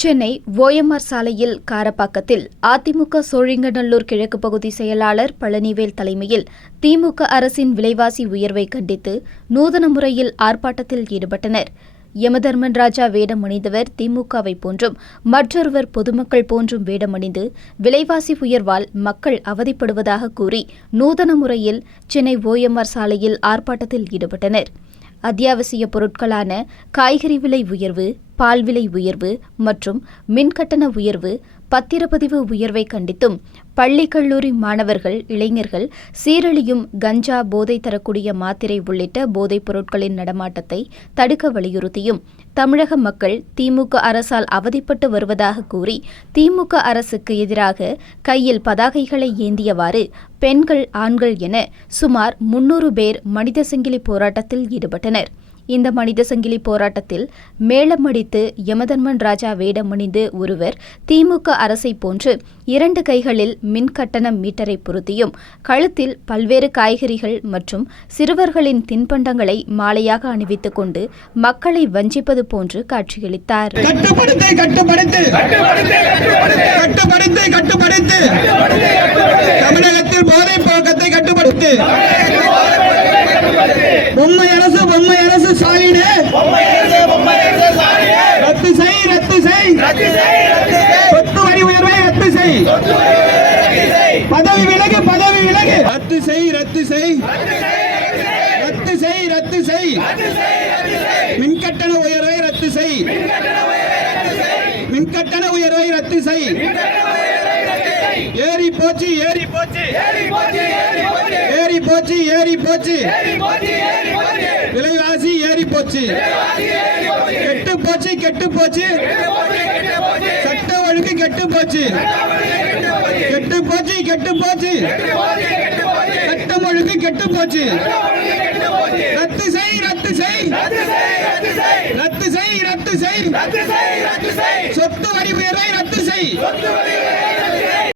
Chennai OMR சாலையில் காரப்பாக்கத்தில் அதிமுக சோழிங்கநல்லூர் கிழக்கு பகுதி செயலாளர் பழனிவேல் தலைமையில் திமுக அரசின் விலைவாசி உயர்வை கண்டித்து நூதன முறையில் ஆர்ப்பாட்டத்தில் ஈடுபட்டனர். யமதர்மன் ராஜா வேடம் அணிந்தவர் திமுகவை போன்றும் மற்றொருவர் பொதுமக்கள் போன்றும் வேடமணிந்து விலைவாசி உயர்வால் மக்கள் அவதிப்படுவதாக கூறி நூதன முறையில் சென்னை ஓஎம்ஆர் சாலையில் ஆர்ப்பாட்டத்தில் ஈடுபட்டனர். அத்தியாவசிய பொருட்களான காய்கறி விலை உயர்வு பால் விலை உயர்வு மற்றும் மின்கட்டண உயர்வு பத்திரப்பதிவு உயர்வை கண்டித்தும் பள்ளி கல்லூரி மாணவர்கள் இளைஞர்கள் சீரழியும் கஞ்சா போதை தரக்கூடிய மாத்திரை உள்ளிட்ட போதைப் பொருட்களின் நடமாட்டத்தை தடுக்க வலியுறுத்தியும் தமிழக மக்கள் திமுக அரசால் அவதிப்பட்டு வருவதாக கூறி திமுக அரசுக்கு எதிராக கையில் பதாகைகளை ஏந்தியவாறு பெண்கள் ஆண்கள் என சுமார் முன்னூறு பேர் மனித சங்கிலி போராட்டத்தில் ஈடுபட்டனர். இந்த மனித சங்கிலி போராட்டத்தில் மேளமடித்து யமதர்மன் ராஜா வேடமணிந்து ஒருவர் திமுக அரசை போன்று இரண்டு கைகளில் மின் கட்டண மீட்டரை பொருத்தியும் கழுத்தில் பல்வேறு காய்கறிகள் மற்றும் சிறுவர்களின் தின்பண்டங்களை மாலையாக அணிவித்துக் கொண்டு மக்களை வஞ்சிப்பது போன்று காட்சியளித்தார். தமிழகத்தில் போதை பழக்கத்தை கட்டுப்படுத்து. பொம்மை அரசு பொம்மை அரசு சாலிடு ரத்து செய் ரத்து செய் சொத்து வரி உயர்வை ரத்து செய் பதவி விலகு பதவி விலகு ரத்து செய் ரத்து செய் ரத்து செய் ரத்து செய் மின்கட்டண உயர்வை ரத்து செய் மின்கட்டண உயர்வை ரத்து செய் ஏறி போச்சு ஏறி போச்சு ஏறி போச்சு ஏறி போச்சு விலைவாசி ஏறி போச்சு கெட்டு போச்சு கெட்டு போச்சு சட்ட ஒழுங்கு கெட்டு போச்சு கெட்டு போச்சு கெட்டு போச்சு சட்டம் ஒழுங்கு கெட்டு போச்சு ரத்து செய் ரத்து செய். ரத்து செய் ரத்து செய். சொத்து வரி உயர்வை ரத்து செய்.